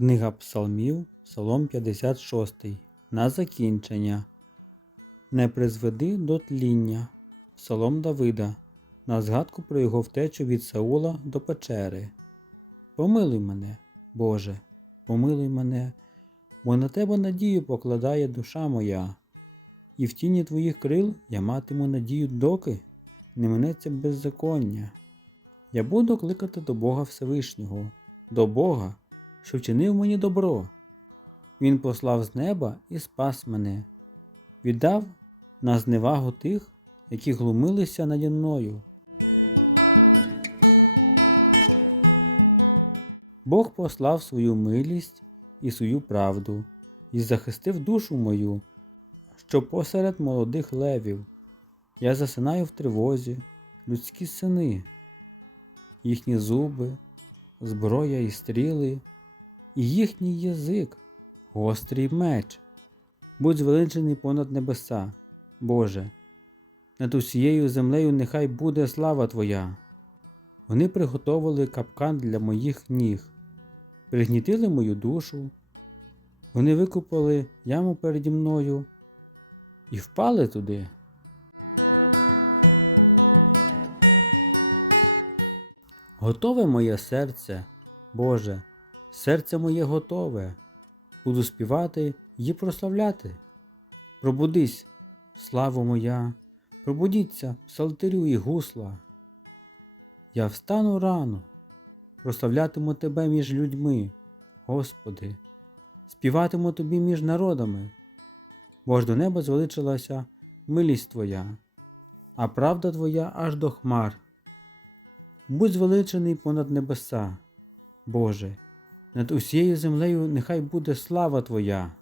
Книга Псалмів, Псалом 56. На закінчення. Не призведи до тління. Псалом Давида. На згадку про його втечу від Саула до печери. Помилуй мене, Боже, помилуй мене, бо на тебе надію покладає душа моя, і в тіні твоїх крил я матиму надію, доки не минеться беззаконня. Я буду кликати до Бога Всевишнього, до Бога, що вчинив мені добро. Він послав з неба і спас мене, віддав на зневагу тих, які глумилися наді мною. Бог послав свою милість і свою правду і захистив душу мою, що посеред молодих левів. Я засинаю в тривозі, людські сини, їхні зуби, зброя і стріли, і їхній язик, гострий меч. Будь звеличений понад небеса, Боже, над усією землею нехай буде слава Твоя. Вони приготовили капкан для моїх ніг, пригнітили мою душу, вони викопали яму переді мною і впали туди. Готове моє серце, Боже, серце моє готове, буду співати і прославляти. Пробудись, слава моя, пробудіться, псалтирю і гусла. Я встану рано, прославлятиму Тебе між людьми, Господи, співатиму Тобі між народами, бо ж до неба звеличилася милість Твоя, а правда Твоя аж до хмар. Будь звеличений понад небеса, Боже, над усією землею нехай буде слава Твоя.